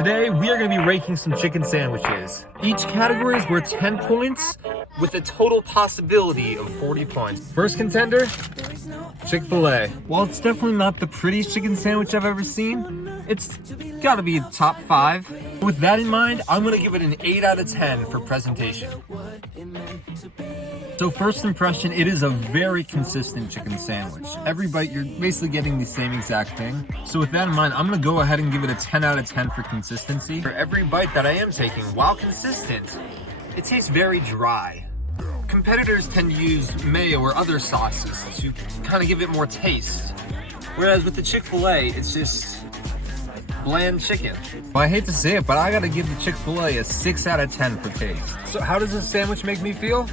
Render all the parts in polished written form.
Today, we are going to be ranking some chicken sandwiches. Each category is worth 10 points, with a total possibility of 40 points. First contender, Chick-fil-A. While it's definitely not the prettiest chicken sandwich I've ever seen, it's gotta be top 5. With that in mind, I'm gonna give it an 8 out of 10 for presentation. So first impression, it is a very consistent chicken sandwich. Every bite, you're basically getting the same exact thing. So with that in mind, I'm gonna go ahead and give it a 10 out of 10 for consistency. For every bite that I am taking, while consistent, it tastes very dry. Competitors tend to use mayo or other sauces to kind of give it more taste. Whereas with the Chick-fil-A, it's just bland chicken. Well, I hate to say it, but I gotta give the Chick-fil-A a 6 out of 10 for taste. So how does this sandwich make me feel?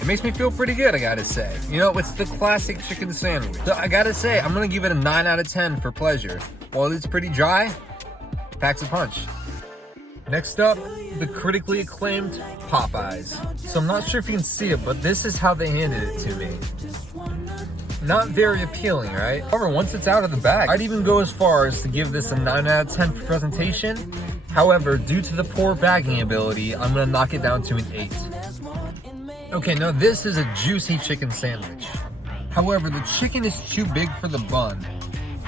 It makes me feel pretty good, I gotta say. You know, it's the classic chicken sandwich. So I gotta say, I'm gonna give it a 9 out of 10 for pleasure. While it's pretty dry, it packs a punch. Next up, the critically acclaimed Popeyes. So I'm not sure if you can see it, but this is how they handed it to me. Not very appealing, right? However, once it's out of the bag, I'd even go as far as to give this a 9 out of 10 for presentation. However, due to the poor bagging ability, I'm gonna knock it down to an 8. Okay, now this is a juicy chicken sandwich. However, the chicken is too big for the bun,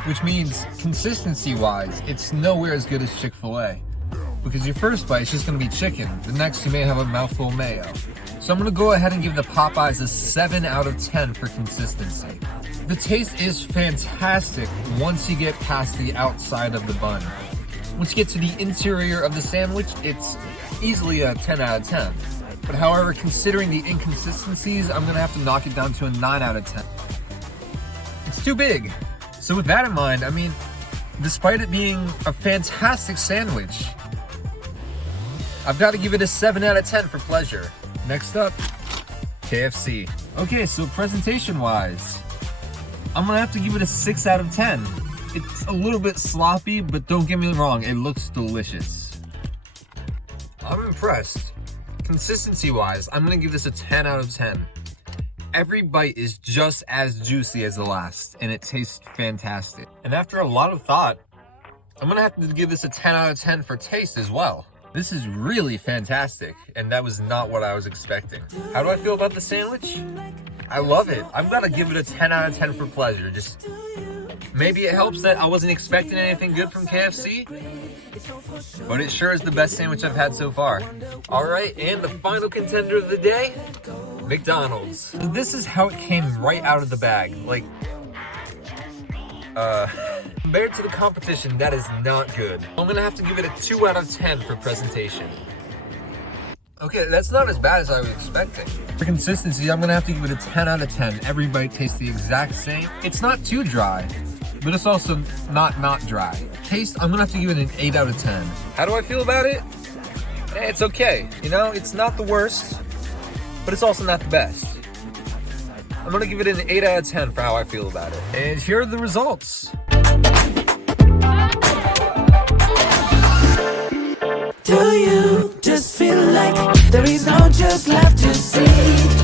which means consistency-wise, it's nowhere as good as Chick-fil-A. Because your first bite is just gonna be chicken. The next you may have a mouthful of mayo. So I'm gonna go ahead and give the Popeyes a 7 out of 10 for consistency. The taste is fantastic once you get past the outside of the bun. Once you get to the interior of the sandwich, it's easily a 10 out of 10. But however, considering the inconsistencies, I'm gonna have to knock it down to a 9 out of 10. It's too big. So with that in mind, I mean, despite it being a fantastic sandwich, I've got to give it a 7 out of 10 for pleasure. Next up, KFC. Okay, so presentation-wise, I'm gonna have to give it a 6 out of 10. It's a little bit sloppy, but don't get me wrong, it looks delicious. I'm impressed. Consistency-wise, I'm gonna give this a 10 out of 10. Every bite is just as juicy as the last, and it tastes fantastic. And after a lot of thought, I'm gonna have to give this a 10 out of 10 for taste as well. This is really fantastic, and that was not what I was expecting. How do I feel about the sandwich? I love it. I'm gonna give it a 10 out of 10 for pleasure. Just maybe it helps that I wasn't expecting anything good from KFC, but it sure is the best sandwich I've had so far. All right, and the final contender of the day, McDonald's. This is how it came right out of the bag. Like, compared to the competition, that is not good. I'm gonna have to give it a 2 out of 10 for presentation. Okay, that's not as bad as I was expecting. For consistency, I'm gonna have to give it a 10 out of 10. Every bite tastes the exact same. It's not too dry, but it's also not dry. Taste, I'm gonna have to give it an 8 out of 10. How do I feel about it? It's okay. You know, it's not the worst, but it's also not the best. I'm gonna give it an 8 out of 10 for how I feel about it. And here are the results. Do you just feel like there is no just left to see?